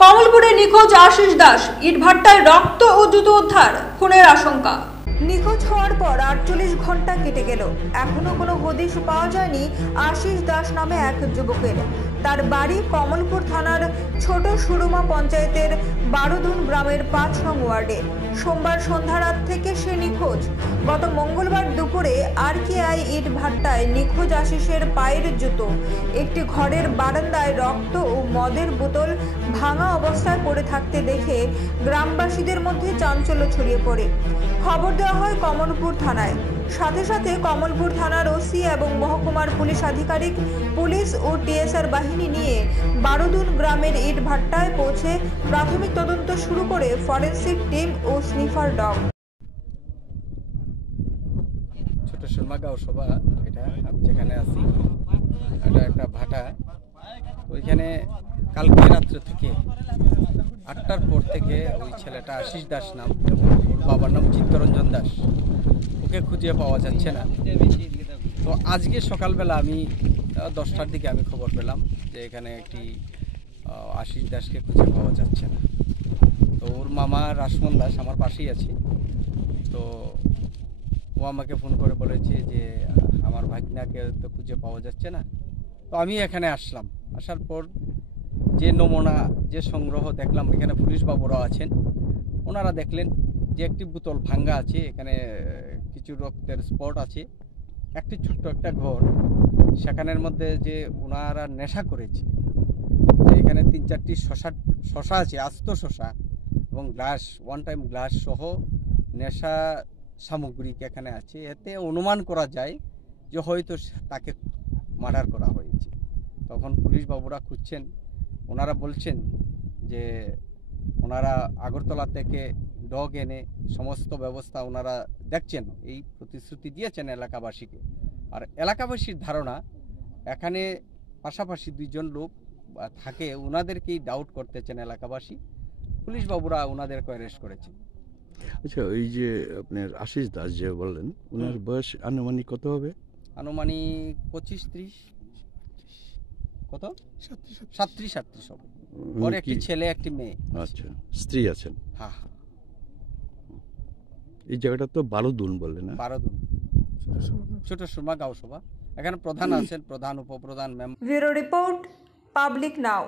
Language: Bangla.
কমলপুরে নিখোঁজ আশিস দাস, ইটভাটায় রক্ত ও জুতো উদ্ধার, খুনের আশঙ্কা। নিখোঁজ হওয়ার পর 48 ঘন্টা কেটে গেল, এখনো কোনো হদিশ পাওয়া যায়নি আশিস দাস নামে এক যুবকের। তার বাড়ি কমলপুর থানার ছোট সুরমা পঞ্চায়েতের বারোদুন গ্রামের 5 নং ওয়ার্ডে। সোমবার সন্ধ্যা রাত থেকে সে নিখোঁজ। গত মঙ্গলবার দুপুরে RKI ইটভাটায় নিখোঁজ আশিসের পায়ের জুতো একটি ঘরের বারান্দায় রক্ত ও মদের বোতল ভাঙা অবস্থায় পড়ে থাকতে দেখে গ্রামবাসীদের মধ্যে চাঞ্চল্য ছড়িয়ে পড়ে। খবর দেওয়া হয় কমলপুর থানায়। সাথে সাথে কমলপুর থানার ওসি এবং মহকুমার পুলিশ আধিকারিক, পুলিশ ও TSR বাহিনী নিয়ে বারোদুন গ্রামের ইটভাটায় পৌঁছে প্রাথমিক তদন্ত শুরু করে ফরেনসিক টিম ও স্নিফার ডগ। ছোট সুরমা গাঁও সভা, এটা আমি যেখানে আছি, এটা একটা ভাটা। ওইখানে কালকে রাত্রে থেকে 8টার পর থেকে ওই ছেলেটা আশিস দাস নাম, ওর বাবার নাম চিত্তরঞ্জন দাস, ওকে খুঁজে পাওয়া যাচ্ছে না। তো আজকে সকালবেলা আমি 10টার দিকে আমি খবর পেলাম যে এখানে একটি আশিস দাসকে খুঁজে পাওয়া যাচ্ছে না। তো ওর মামা রাসমন দাস আমার পাশেই আছে। তো ও আমাকে ফোন করে বলেছে যে আমার ভাগনাকে তো খুঁজে পাওয়া যাচ্ছে না। তো আমি এখানে আসলাম। আসার পর যে নমুনা, যে সংগ্রহ দেখলাম, এখানে পুলিশ বাবুরা আছেন, ওনারা দেখলেন যে একটি বোতল ভাঙ্গা আছে, এখানে কিছু রক্তের স্পট আছে, একটি ছোট্ট একটা ঘর, সেখানের মধ্যে যে ওনারা নেশা করেছে, যে এখানে 3-4টি শশা আছে, আস্ত শশা এবং গ্লাস, ওয়ান টাইম গ্লাস সহ নেশা সামগ্রিক এখানে আছে। এতে অনুমান করা যায় যে হয়তো তাকে মার্ডার করা হয়েছে। তখন পুলিশ বাবুরা খুঁজছেন, ওনারা বলছেন যে ওনারা আগরতলা থেকে ডগ এনে সমস্ত ব্যবস্থা ওনারা দেখছেন, এই প্রতিশ্রুতি দিয়েছেন এলাকাবাসীকে। আর এলাকাবাসীর ধারণা এখানে পাশাপাশি 2জন লোক থাকে, ওনাদেরকেই ডাউট করতেছেন এলাকাবাসী। পুলিশ বাবুরা ওনাদেরকে অ্যারেস্ট করেছেন। আচ্ছা, ওই যে আপনার আশিস দাস যে বললেন, ওনার বয়স আনুমানিক কত হবে? আনুমানিক 25-30, কত 37 হবে। ওর একটি ছেলে, একটি মেয়ে। আচ্ছা, স্ত্রী আছেন? হ্যাঁ হ্যাঁ। এই জায়গাটা তো বারোদুন বললেন না? বারোদুন, ছোট সুরমা গাঁও সভা। এখানে প্রধান আছেন, প্রধান, উপপ্রধান, মেম্বার। ব্যুরো রিপোর্ট, পাবলিক নাও।